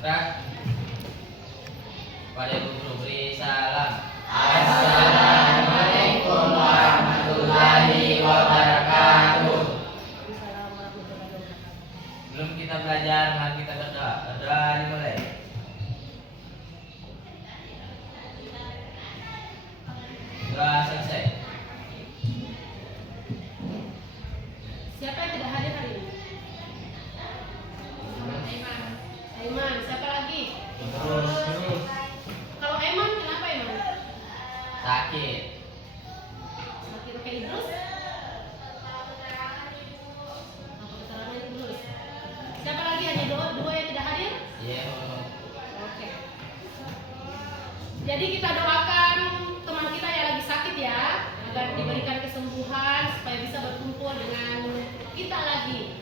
Rak, pada ibu guru beri salam. Assalamualaikum warahmatullahi wabarakatuh. Belum kita belajar, mari kita berdoa. Berdoa dimulai. Doa selesai. Siapa yang tidak hadir hari ini? Aiman. Aiman. Siapa lagi? Terus. Kalau Aiman, kenapa Aiman? Sakit. Sakit kayak Idrus? Keterangan Idrus. Siapa lagi? Hanya dua yang tidak hadir? Iya. Oke. Jadi kita doakan teman kita yang lagi sakit ya, agar diberikan kesembuhan supaya bisa berkumpul dengan kita lagi.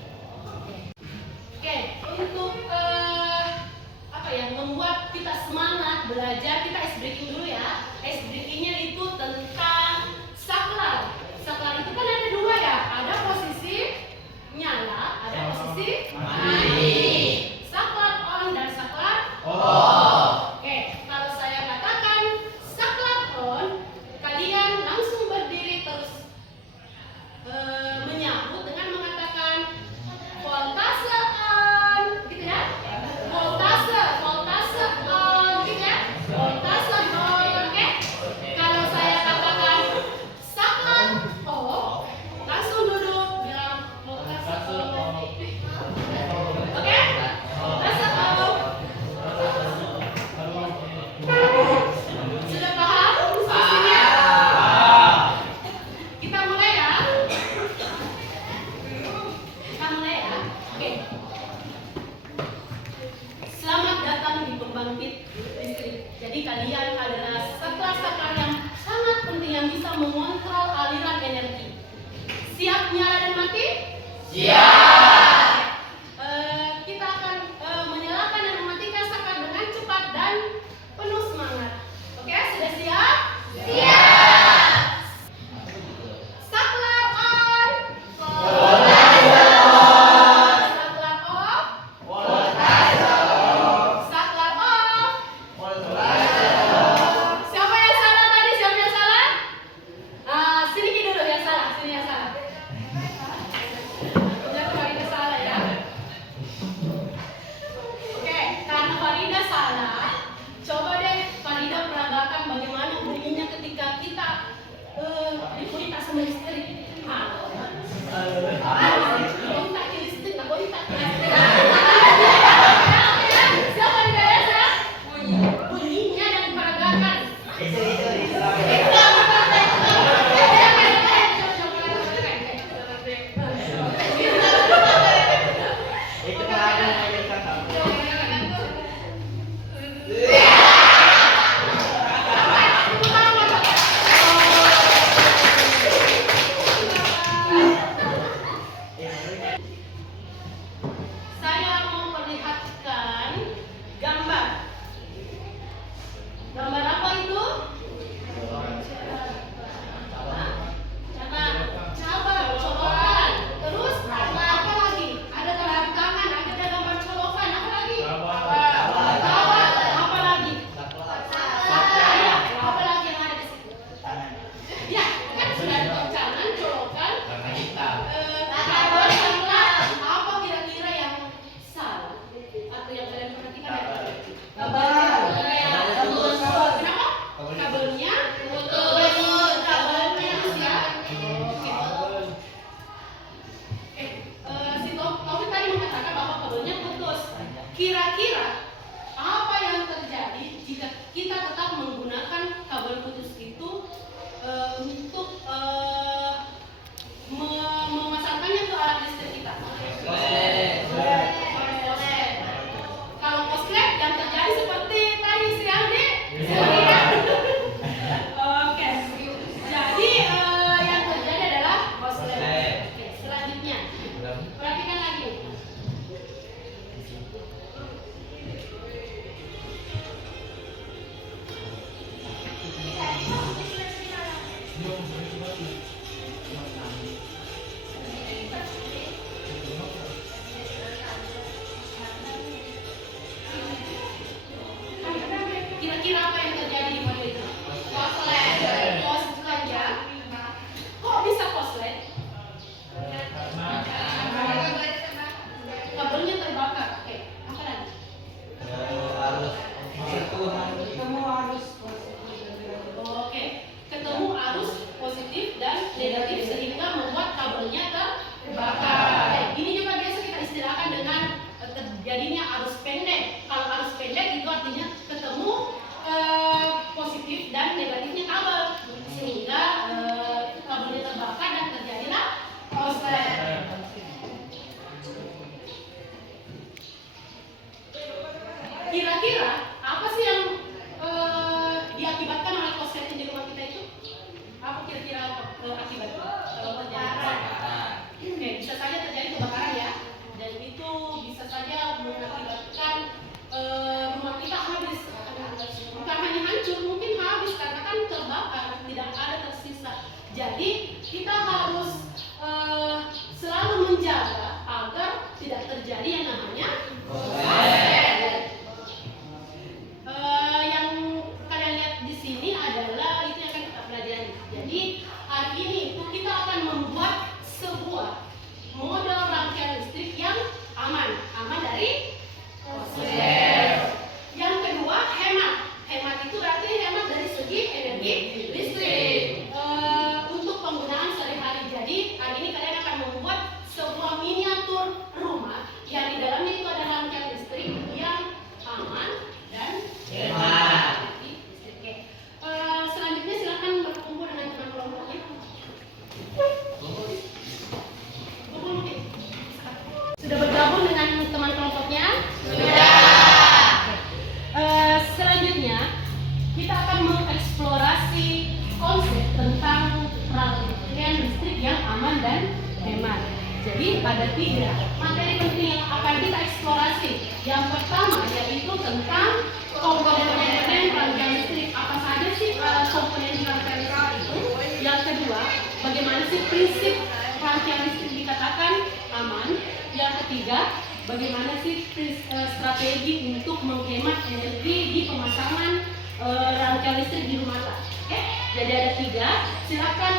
Oke, untuk membuat kita semangat belajar, kita ice breaking dulu ya. Ice breakingnya itu tentang saklar. Saklar itu kan ada dua ya, ada posisi nyala, ada posisi mati. Saklar on dan saklar off. Oke, kalau saya katakan saklar on, kalian langsung berdiri terus menyambut dengan mengatakan voltase on, gitu ya. Voltase on, gitu ya. Voltase on, oke? Kalau saya katakan saklar off, langsung duduk bilang voltase on. Oke? Voltase off. Sudah paham instruksinya? Kita mulai ya. Oke. Selamat datang di pembangkit listrik. Jadi kalian adalah saklar-saklar yang sangat penting yang bisa mengontrol aliran energi. Siap nyala dan mati? Siap. Kita akan menyalakan dan mematikan saklar dengan cepat dan penuh semangat. Oke, sudah siap? Siap. Saklar on. Saklar off. Saklar off. Siapa yang salah tadi? Siapa yang salah? Sini dulu yang salah. Sini yang salah. Ternyata Farida salah ya. Oke, karena Farida salah, coba deh Farida peragakan bagaimana bunyinya ketika kita dikontak sama listrik. Kontak ke listrik, kontak ke listrik. Siapa yang biasa? Bunyinya dan peragakan. Saya mau perlihatkan gambar. Gambar apa itu? Cabang, colokan. Terus apa lagi? Ada tangan, ada gambar colokan. Apa lagi? Kawat. Apa lagi? Ya, apa lagi yang ada di situ? Ya, kan sudah ada tangan, colokan. Warna hitam. Kawat, saklar. tiga materi penting yang akan kita eksplorasi. Yang pertama yaitu tentang komponen-komponen rangkaian listrik. Apa saja sih komponen di rangkaian listrik itu? Yang kedua, bagaimana sih prinsip rangkaian listrik dikatakan aman? Yang ketiga, bagaimana sih strategi untuk menghemat energi di pemasangan rangkaian listrik di rumah tangga? Oke, jadi ada tiga. Silakan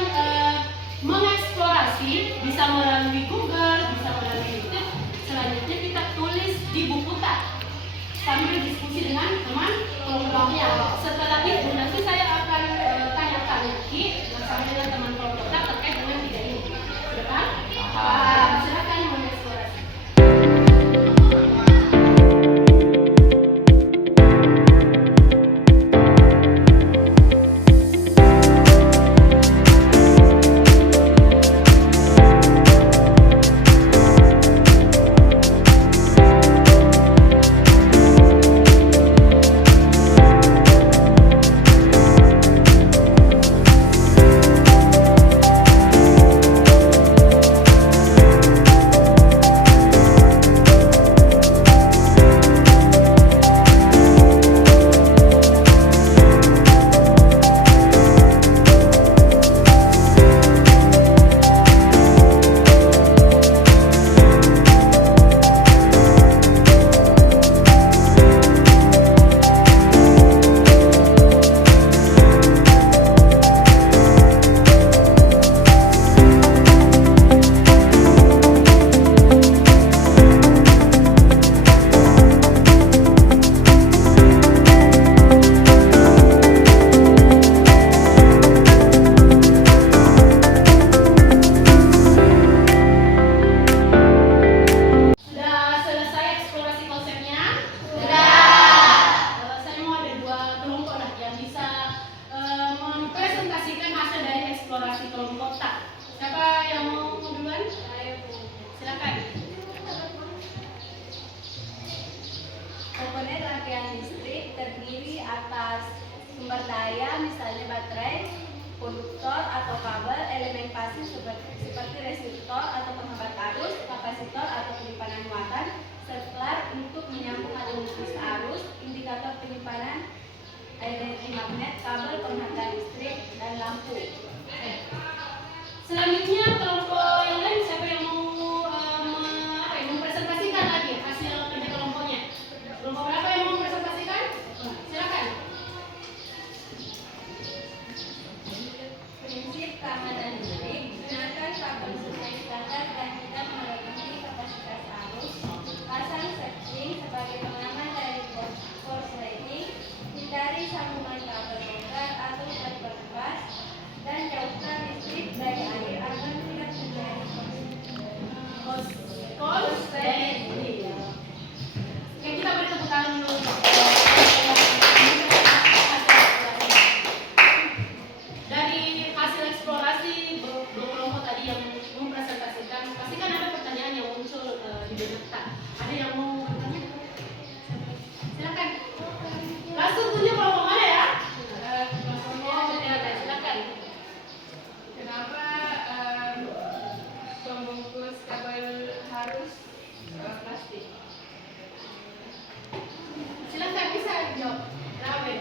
mengeksplorasi, bisa melalui Google, bisa melalui YouTube. Selanjutnya kita tulis di buku tak sambil diskusi dengan teman kelompoknya. Setelah itu nanti saya akan tanya-tanya lagi bersama dengan teman kelompok tak terkait dengan tiga ini. Sudah paham? Silakan mengeksplorasi. Komponen rangkaian listrik terdiri atas sumber daya, misalnya baterai, konduktor atau kabel, elemen pasif seperti resistor atau penghambat arus, kapasitor atau penyimpanan muatan, saklar untuk menyambung atau memutus arus, indikator penyimpanan energi magnet, kabel penghantar listrik, dan lampu. Selanjutnya kelompok yang lain siapa yang mau mempresentasikan lagi hasil kerja kelompoknya? Kelompok berapa yang mau mempresentasikan? Silakan. Prinsip keamanan listrik: gunakan kabel sungai standar dan tidak melebihi kapasitas arus. Pasang setting sebagai pengaman dari korsleting. Hindari sambungan kabel longgar atau berlepas dan jauhkan listrik dari air agar tidak terjadi Korsleting. Oke, kita beri tepuk tangan dulu. Dari hasil eksplorasi dua kelompok tadi yang mempresentasikan, pasti kan ada pertanyaan yang muncul di benak tak. Ada yang mau bertanya? Silakan. Langsung tunjuk kelompok mana ya? Kelompok silakan. Kenapa pembungkus kabel harus plastik? Silakan bisa jawab. Kenapa?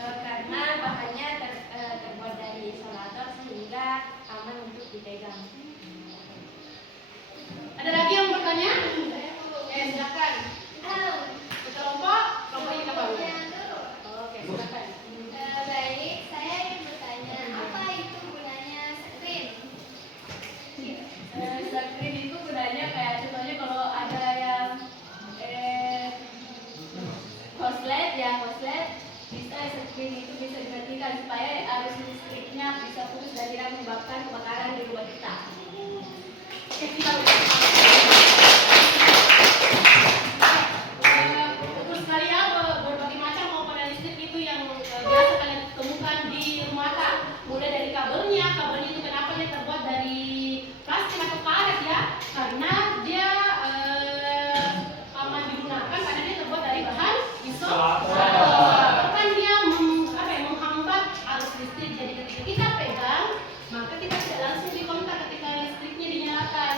karena bahannya terbuat dari isolator sehingga aman untuk dipegang. Ada lagi yang bertanya? Silakan. Kelompok kita baru. Oke, silakan. Baik, saya ingin bertanya, apa itu gunanya screen? Screen itu gunanya kayak contohnya kalau ada yang konslet bisa screen itu bisa dimatikan supaya arus listriknya bisa putus dan tidak menyebabkan kebakaran di rumah kita. Oke, kita betul sekali ya, berbagai macam komponen listrik itu yang biasa kalian temukan di rumah tangga. Mulai dari kabelnya itu kenapa dia terbuat dari plastik atau karet ya? Karena dia aman digunakan karena dia terbuat dari bahan isolator. Kan dia menghambat arus listrik. Jadi ketika kita pegang, maka kita tidak langsung dikontak ketika listriknya dinyalakan.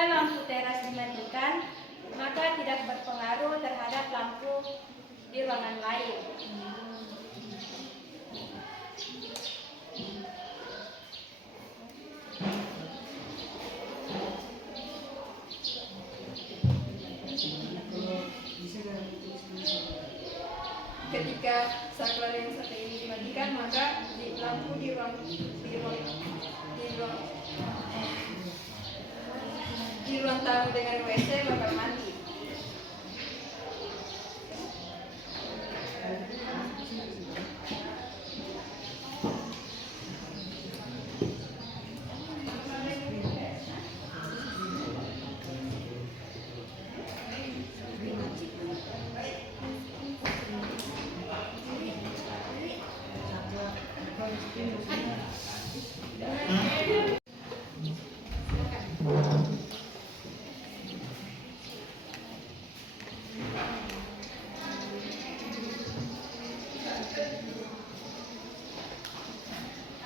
Ketika lampu teras dimatikan, maka tidak berpengaruh terhadap lampu di ruangan lain. Ketika saklar yang satu ini dimatikan, maka lampu di ruang tamu dengan WC bakal mati.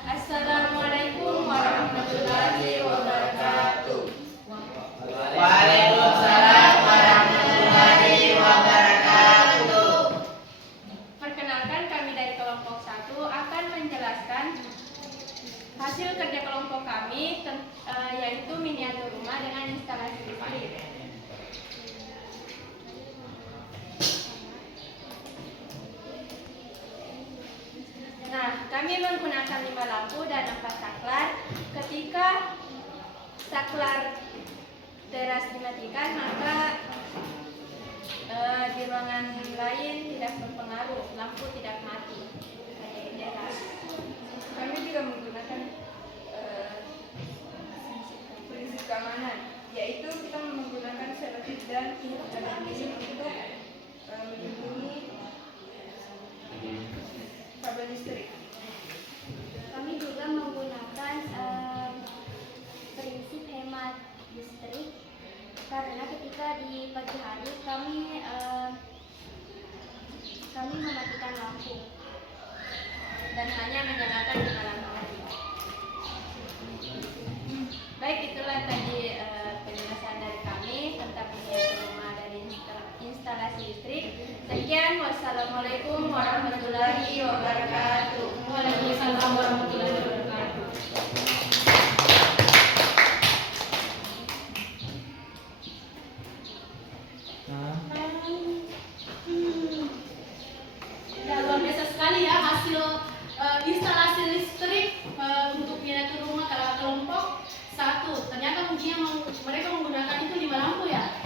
Assalamualaikum warahmatullahi wabarakatuh. Waalaikumsalam warahmatullahi wabarakatuh. Perkenalkan, kami dari kelompok 1 akan menjelaskan hasil kerja kelompok kami, yaitu miniatur rumah dengan instalasi listrik. Nah, kami menggunakan 5 lampu dan 4 saklar. Ketika saklar teras dimatikan, maka di ruangan lain tidak berpengaruh, lampu tidak mati. Kami juga menggunakan prinsip keamanan, yaitu kita menggunakan selotip dan ini untuk melindungi kabel listrik. Kami juga menggunakan prinsip hemat listrik karena ketika di pagi hari kami mematikan lampu Dan hanya menyalakan di malam hari. Baik, itulah tadi penjelasan dari kami tentang miniatur rumah dari instalasi listrik. Sekian, wassalamualaikum warahmatullahi wabarakatuh. Waalaikumsalam warahmatullahi wabarakatuh. Ya, luar biasa sekali ya hasil instalasi listrik untuk miniatur rumah kelompok 1. Ternyata kuncinya mereka menggunakan itu 5 lampu ya.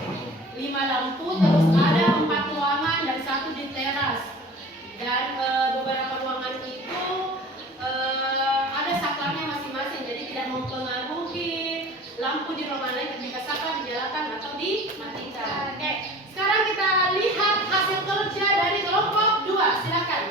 5 lampu, terus ada 4 ruangan dan 1 di teras. Dan beberapa ruangan itu ada saklarnya masing-masing, jadi tidak mempengaruhi lampu di ruangan lain ketika saklar dinyalakan atau dimatikan. Oke, sekarang kita lihat hasil kerja dari kelompok 2. Silakan.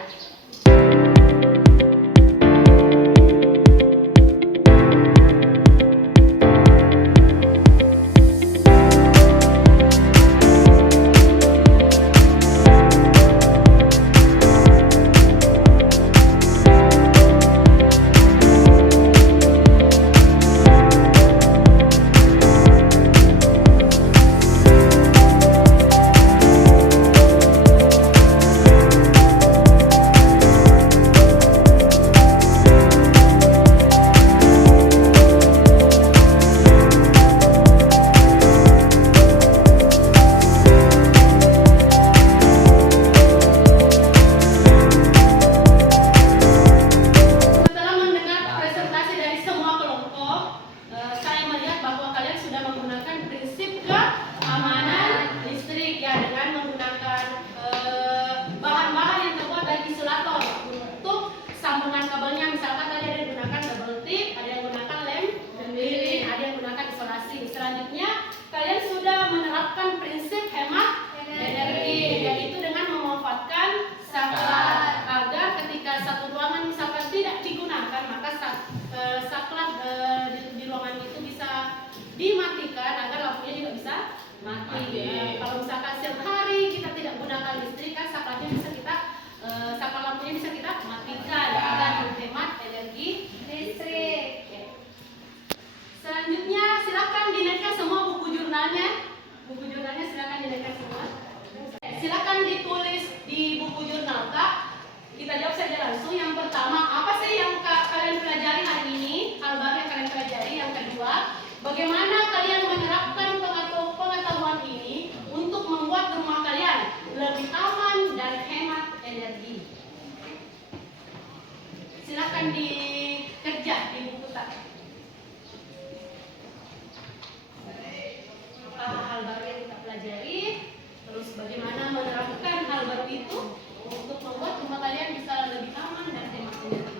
Dimatikan agar lampunya juga bisa mati. Kalau misalkan siang hari kita tidak gunakan listrik, kan saklarnya bisa kita saklar lampunya bisa kita matikan agar menghemat energi listrik. Selanjutnya silakan dinaikkan semua buku akan dikerja di buku tadi. Apa hal baru yang kita pelajari, terus bagaimana menerapkan hal baru itu untuk membuat rumah kalian bisa lebih aman dan hemat energi.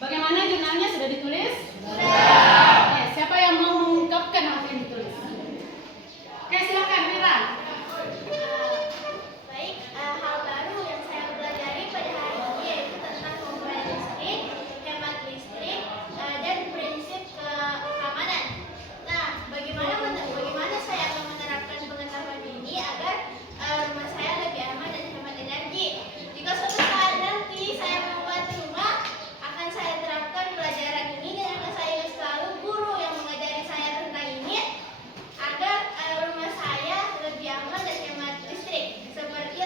Bagaimana jurnalnya sudah ditulis? Sudah. Oke, siapa yang mau mengungkapkan apa yang ditulis? Oke, silakan Mira. Baik, hal baru yang saya pelajari pada hari ini yaitu tentang penggunaan listrik, hemat listrik, dan prinsip keamanan. Nah, bagaimana saya akan menerapkan pengetahuan ini agar rumah saya lebih aman dan hemat energi? Jika suatu saat nanti saya membuat rumah, akan saya terapkan pelajaran ini dan akan saya selalu guru yang mengajari saya tentang ini agar rumah saya lebih aman dan hemat listrik. Seperti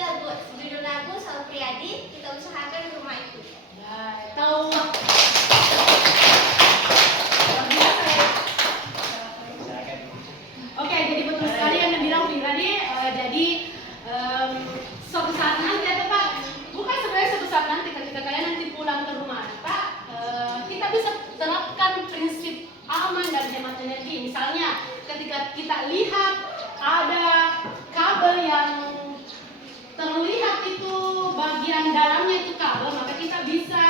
judul lagu Sal Priadi, kita usahakan rumah itu. Ya, tahu. Oke, jadi betul sekali yang dibilang Fira tadi. Jadi suatu saat nanti atau Pak, bukan sebenarnya suatu saat nanti ketika kalian nanti pulang ke rumah, Pak, kita bisa terapkan prinsip aman dan hemat energi. Misalnya, ketika kita lihat ada kabel yang terlihat itu bagian dalamnya itu kabel, maka kita bisa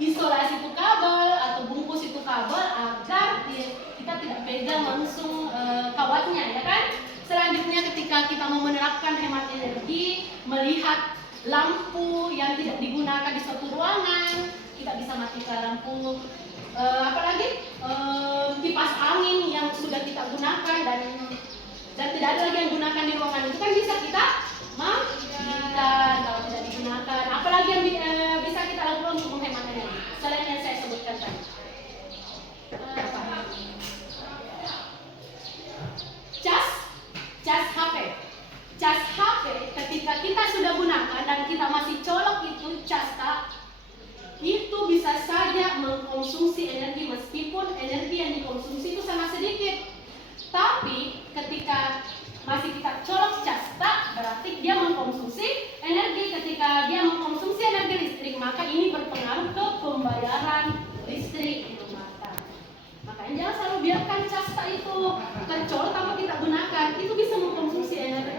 isolasi itu kabel atau bungkus itu kabel agar kita tidak pegang langsung kawatnya, ya kan? Selanjutnya ketika kita mau menerapkan hemat energi, melihat lampu yang tidak digunakan di suatu ruangan, kita bisa matikan lampu apalagi kipas angin yang sudah kita gunakan dan tidak ada lagi yang gunakan di ruangan itu kan bisa kita matikan kalau tidak digunakan. Apalagi yang bisa kita lakukan untuk menghemat energi selain yang saya sebutkan tadi. Cas HP ketika kita sudah gunakan dan kita masih colok itu cas itu bisa saja mengkonsumsi energi meskipun energi yang dikonsumsi itu sangat sedikit. Tapi ketika masih kita colok cas berarti dia mengkonsumsi energi. Ketika dia mengkonsumsi energi listrik, maka ini berpengaruh ke pembayaran listrik di rumah tangga. Makanya jangan selalu biarkan cas itu tercolok tanpa kita gunakan, itu bisa mengkonsumsi energi